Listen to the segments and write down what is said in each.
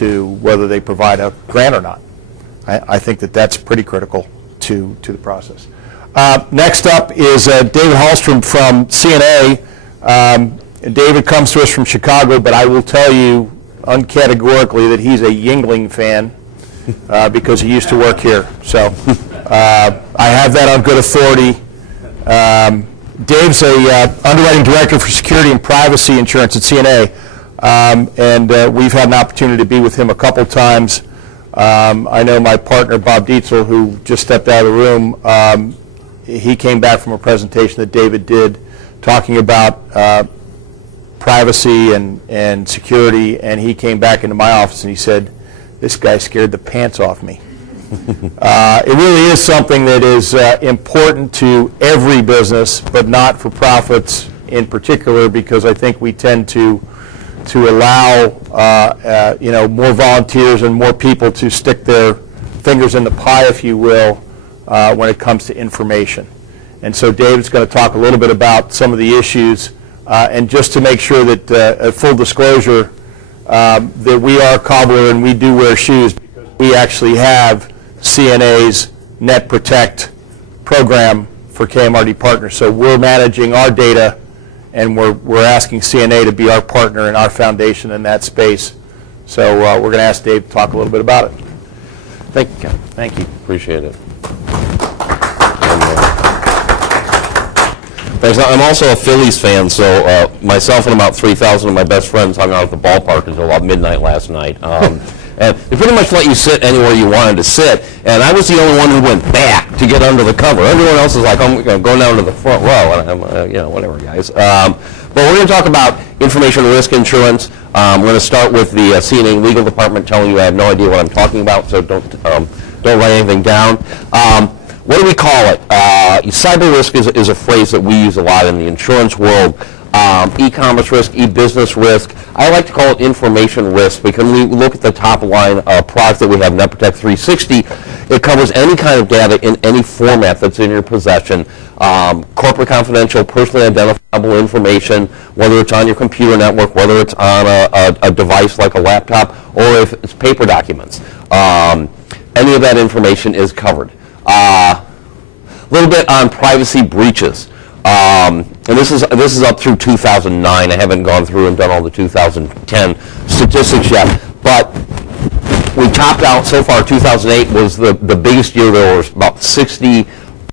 to whether they provide a grant or not. I think that that's pretty critical to the process. Next up is David Hallstrom from CNA. David comes to us from Chicago, but I will tell you uncategorically that he's a Yingling fan because he used to work here. So I have that on good authority. Dave's a underwriting director for security and privacy insurance at CNA, and we've had an opportunity to be with him a couple times. I know my partner, Bob Dietzel, who just stepped out of the room, he came back from a presentation that David did talking about privacy and security, and he came back into my office and he said, "This guy scared the pants off me." It really is something that is important to every business, but not for profits in particular, because I think we tend to allow more volunteers and more people to stick their fingers in the pie, if you will, when it comes to information. And so David's going to talk a little bit about some of the issues, and just to make sure that full disclosure, that we are Cobbler and we do wear shoes, because we actually have CNA's Net Protect program for KMRD partners. So we're managing our data, and we're asking CNA to be our partner and our foundation in that space. So we're going to ask Dave to talk a little bit about it. Thank you, Ken. Thank you. Appreciate it. Thanks. I'm also a Phillies fan, so myself and about 3,000 of my best friends hung out at the ballpark until about midnight last night. And they pretty much let you sit anywhere you wanted to sit, and I was the only one who went back to get under the cover. Everyone else is like, I'm going to go down to the front row, and I'm, whatever, guys. But we're going to talk about information risk insurance. We're going to start with the CNA legal department telling you I have no idea what I'm talking about, so don't write anything down. What do we call it? Cyber risk is a phrase that we use a lot in the insurance world. E-commerce risk, e-business risk. I like to call it information risk because when we look at the top line product that we have, NetProtect 360, it covers any kind of data in any format that's in your possession. Corporate confidential, personally identifiable information, whether it's on your computer network, whether it's on a device like a laptop, or if it's paper documents. Any of that information is covered. A little bit on privacy breaches. And this is up through 2009. I haven't gone through and done all the 2010 statistics yet, but we topped out so far. 2008 was the biggest year. There was about 60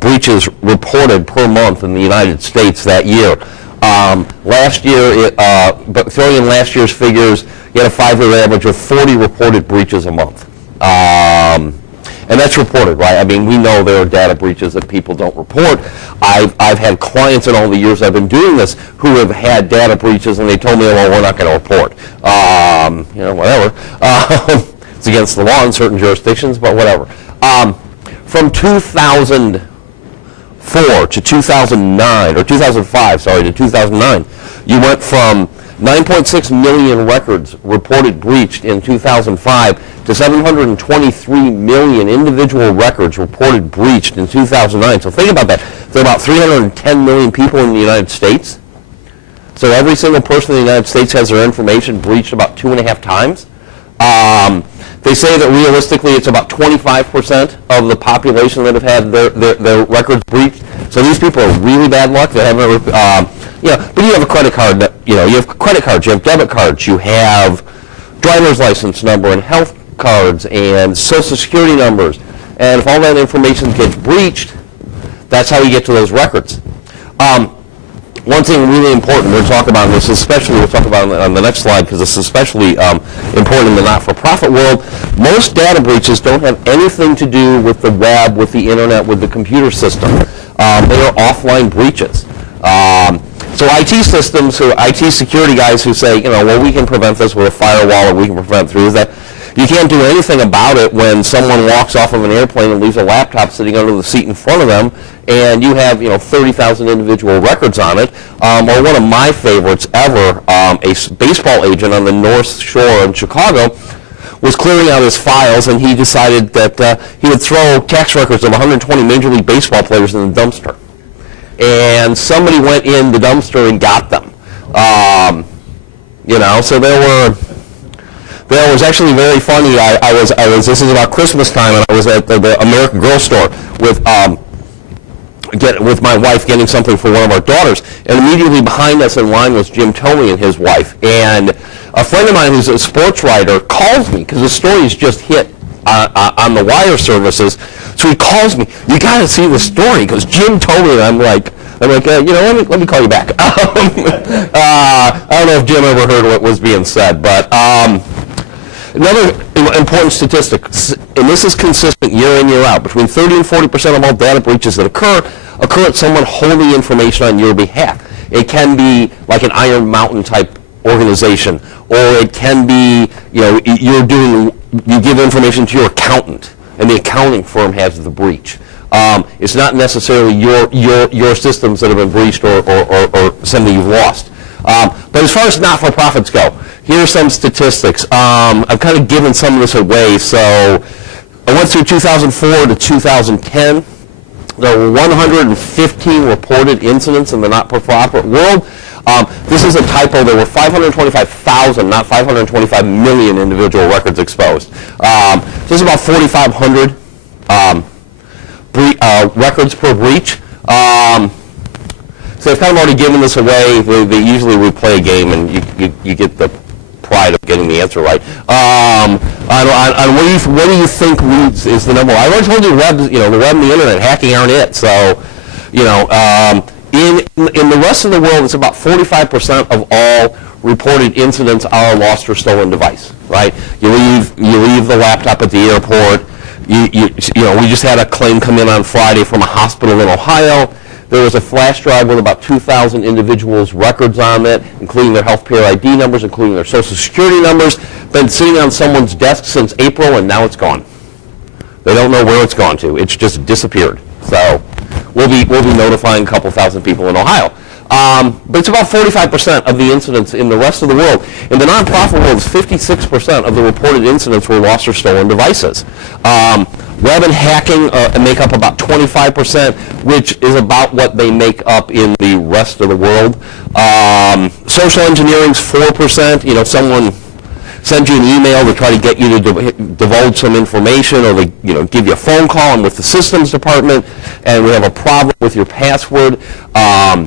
breaches reported per month in the United States that year. Last year, but throwing in last year's figures, you had a 5-year average of 40 reported breaches a month. And that's reported, right? I mean, we know there are data breaches that people don't report. I've had clients in all the years I've been doing this who have had data breaches, and they told me, well, we're not going to report. Whatever. It's against the law in certain jurisdictions, but whatever. From 2004 to 2009, or 2005, sorry, to 2009, you went from 9.6 million records reported breached in 2005 to 723 million individual records reported breached in 2009. So think about that. There are about 310 million people in the United States. So every single person in the United States has their information breached about 2.5 times. They say that realistically it's about 25% of the population that have had their records breached. So these people are really bad luck. They haven't, but you have a credit card. You have credit cards, you have debit cards, you have driver's license number and health cards and social security numbers. And if all that information gets breached, that's how you get to those records. One thing really important we'll talk about, and this especially we'll talk about on the next slide because this is especially important in the not-for-profit world, most data breaches don't have anything to do with the web, with the internet, with the computer system. They are offline breaches. So IT systems, IT security guys who say, well, we can prevent this with a firewall, or we can prevent it through that. You can't do anything about it when someone walks off of an airplane and leaves a laptop sitting under the seat in front of them, and you have 30,000 individual records on it. Or one of my favorites ever, a baseball agent on the North Shore in Chicago was clearing out his files, and he decided that he would throw tax records of 120 Major League Baseball players in the dumpster. And somebody went in the dumpster and got them. So there It was actually very funny. I was. This is about Christmas time, and I was at the American Girl store with my wife getting something for one of our daughters, and immediately behind us in line was Jim Tomey and his wife. And a friend of mine who's a sports writer calls me because the story's just hit on the wire services. So he calls me. You got to see the story because Jim Tomey. And I'm like, let me call you back. I don't know if Jim ever heard what was being said, but another important statistic, and this is consistent year in, year out, between 30 and 40% of all data breaches that occur at someone holding information on your behalf. It can be like an Iron Mountain type organization, or it can be, you give information to your accountant, and the accounting firm has the breach. It's not necessarily your systems that have been breached or something you've lost. But as far as not-for-profits go, here are some statistics. I've kind of given some of this away. So I went through 2004 to 2010. There were 115 reported incidents in the not-for-profit world. This is a typo. There were 525,000, not 525 million individual records exposed. So this is about 4,500 records per breach. So I've kind of already given this away. They usually we play a game, and you get the pride of getting the answer right. On what do you think is the number? I already told you the web and the internet hacking aren't it. So in the rest of the world, it's about 45% of all reported incidents are a lost or stolen device. Right? You leave the laptop at the airport. We just had a claim come in on Friday from a hospital in Ohio. There was a flash drive with about 2,000 individuals' records on it, including their healthcare ID numbers, including their social security numbers. Been sitting on someone's desk since April, and now it's gone. They don't know where it's gone to. It's just disappeared. So we'll be notifying a couple thousand people in Ohio. But it's about 45% of the incidents in the rest of the world. In the nonprofit world, 56% of the reported incidents were lost or stolen devices. Web and hacking make up about 25%, which is about what they make up in the rest of the world. Social engineering is 4%. Someone sends you an email to try to get you to divulge some information, or they give you a phone call. I'm with the systems department, and we have a problem with your password. I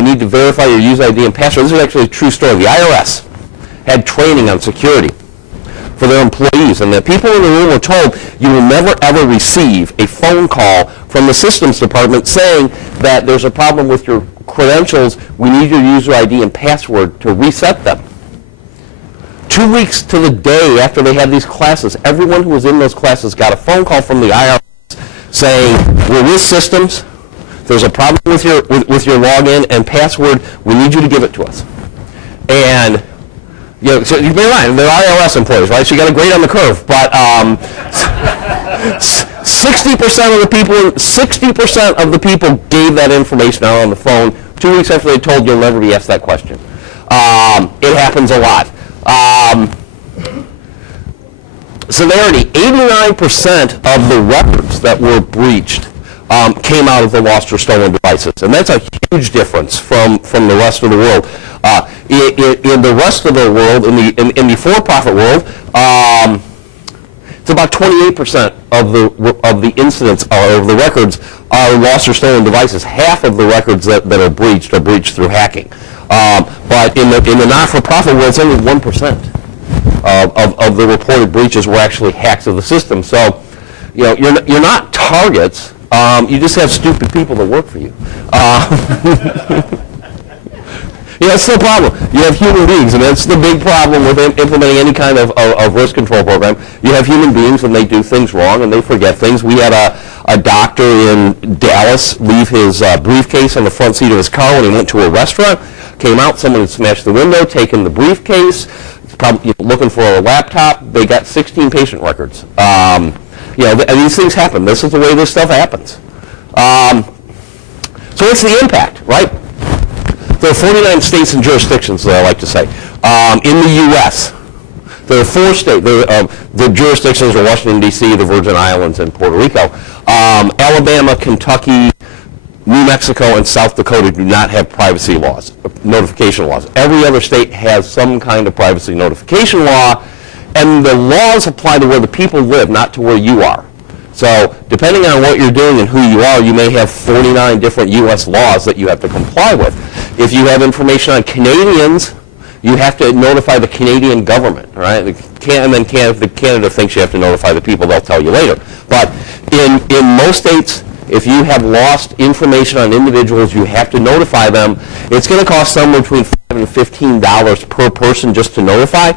need to verify your user ID and password. This is actually a true story. The IRS had training on security for their employees, and the people in the room were told you will never ever receive a phone call from the systems department saying that there's a problem with your credentials, we need your user ID and password to reset them. 2 weeks to the day after they had these classes, everyone who was in those classes got a phone call from the IRS saying, we're with systems, there's a problem with your login and password, we need you to give it to us. And so you bear in mind, they're IRS employees, right? So you got to grade on the curve. But 60% of the people gave that information out on the phone 2 weeks after they told you'll never be asked that question. It happens a lot. Severity: 89% of the records that were breached came out of the lost or stolen devices, and that's a huge difference from the rest of the world. In the rest of the world, in the for-profit world, it's about 28% of the incidents of the records are lost or stolen devices. Half of the records that are breached through hacking. But in the not-for-profit world, it's only 1% of the reported breaches were actually hacks of the system. So, you're not targets. You just have stupid people that work for you. That's the problem. You have human beings, and that's the big problem with implementing any kind of risk control program. You have human beings, and they do things wrong, and they forget things. We had a doctor in Dallas leave his briefcase on the front seat of his car when he went to a restaurant. Came out, someone had smashed the window, taken the briefcase, probably looking for a laptop. They got 16 patient records. These things happen. This is the way this stuff happens. So what's the impact, right? There are 49 states and jurisdictions, I like to say. In the U.S., there are 4 states. The jurisdictions are Washington, D.C., the Virgin Islands, and Puerto Rico. Alabama, Kentucky, New Mexico and South Dakota do not have privacy laws, notification laws. Every other state has some kind of privacy notification law, and the laws apply to where the people live, not to where you are. So depending on what you're doing and who you are, you may have 49 different U.S. laws that you have to comply with. If you have information on Canadians, you have to notify the Canadian government, right? And then if Canada thinks you have to notify the people, they'll tell you later. But in most states, if you have lost information on individuals, you have to notify them. It's going to cost somewhere between $5 and $15 per person just to notify,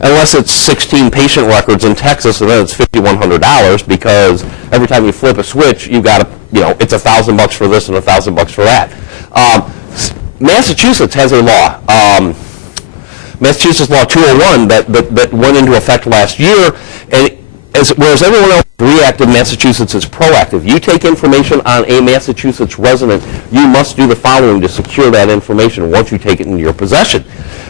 unless it's 16 patient records in Texas, and then it's $5,100 because every time you flip a switch, you've got to, it's $1,000 for this and $1,000 for that. Massachusetts has a law, Massachusetts Law 201, that went into effect last year, and whereas everyone else is reactive, Massachusetts is proactive. You take information on a Massachusetts resident, you must do the following to secure that information once you take it into your possession.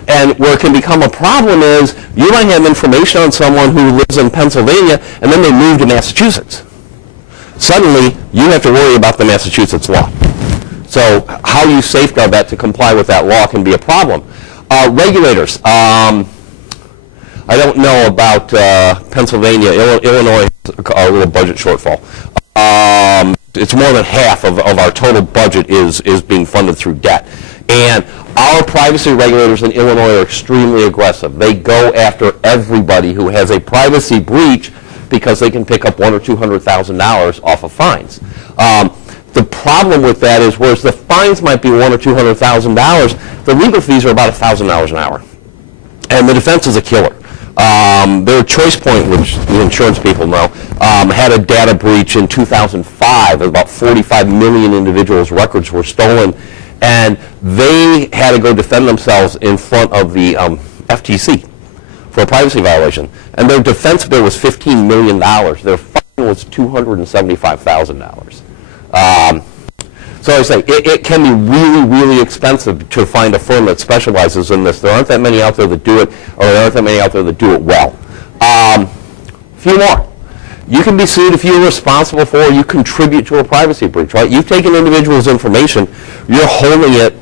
And where it can become a problem is you might have information on someone who lives in Pennsylvania and then they move to Massachusetts. Suddenly, you have to worry about the Massachusetts law. So how you safeguard that to comply with that law can be a problem. Regulators. I don't know about Pennsylvania. Illinois has a little budget shortfall. It's more than half of our total budget is being funded through debt. And our privacy regulators in Illinois are extremely aggressive. They go after everybody who has a privacy breach because they can pick up $100,000 or $200,000 off of fines. The problem with that is, whereas the fines might be $100,000 or $200,000, the legal fees are about $1,000 an hour, and the defense is a killer. Their Choice Point, which the insurance people know, had a data breach in 2005. About 45 million individuals' records were stolen, and they had to go defend themselves in front of the FTC for a privacy violation. And their defense bill was $15 million. Their fine was $275,000. So I say, it can be really, really expensive to find a firm that specializes in this. There aren't that many out there that do it, or there aren't that many out there that do it well. A few more. You can be sued if you're responsible for or you contribute to a privacy breach, right? You've taken individuals' information, you're holding it,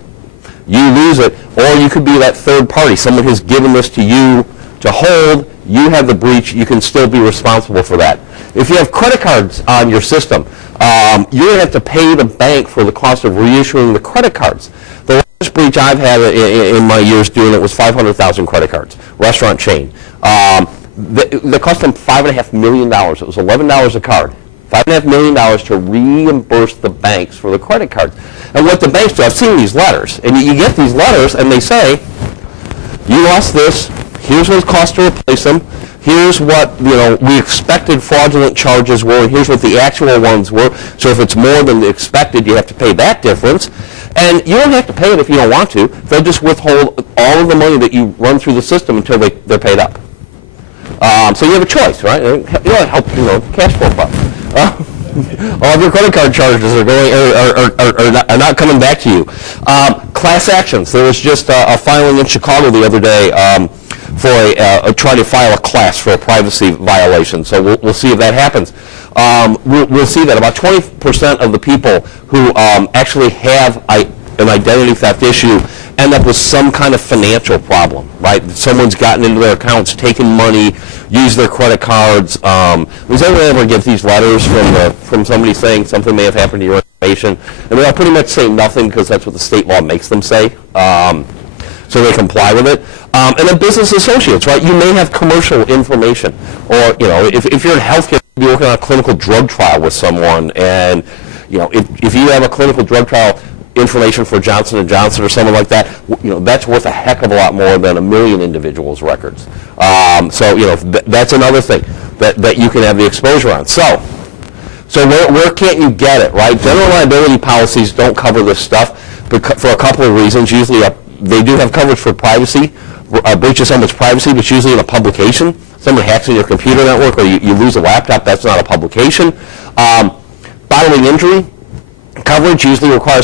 you lose it, or you could be that third party. Someone has given this to you to hold, you have the breach, you can still be responsible for that. If you have credit cards on your system, you're going to have to pay the bank for the cost of reissuing the credit cards. The largest breach I've had in my years doing it was 500,000 credit cards, restaurant chain. That cost them $5.5 million. It was $11 a card. $5.5 million to reimburse the banks for the credit cards. And what the banks do, I've seen these letters, and you get these letters, and they say, you lost this, here's what it cost to replace them, here's what we expected fraudulent charges were, and here's what the actual ones were. So if it's more than the expected, you have to pay that difference. And you don't have to pay it if you don't want to. They'll just withhold all of the money that you run through the system until they're paid up. So you have a choice, right? It helps, cash flow problem. All of your credit card charges are not coming back to you. Class actions. There was just a filing in Chicago the other day for trying to file a class for a privacy violation. So we'll see if that happens. We'll see that about 20% of the people who actually have an identity theft issue end up with some kind of financial problem, right? Someone's gotten into their accounts, taken money, used their credit cards. Does anyone ever get these letters from somebody saying something may have happened to your information? And they'll pretty much say nothing because that's what the state law makes them say. So they comply with it. And then business associates, right? You may have commercial information. Or, if you're in healthcare, you're working on a clinical drug trial with someone, and, if you have a clinical drug trial information for Johnson & Johnson or someone like that, that's worth a heck of a lot more than 1 million individuals' records. So, that's another thing that you can have the exposure on. So where can't you get it, right? General liability policies don't cover this stuff for a couple of reasons. Usually they do have coverage for privacy, breach of someone's privacy, but usually in a publication. Someone hacks in your computer network, or you lose a laptop, that's not a publication. Bodily injury coverage usually requires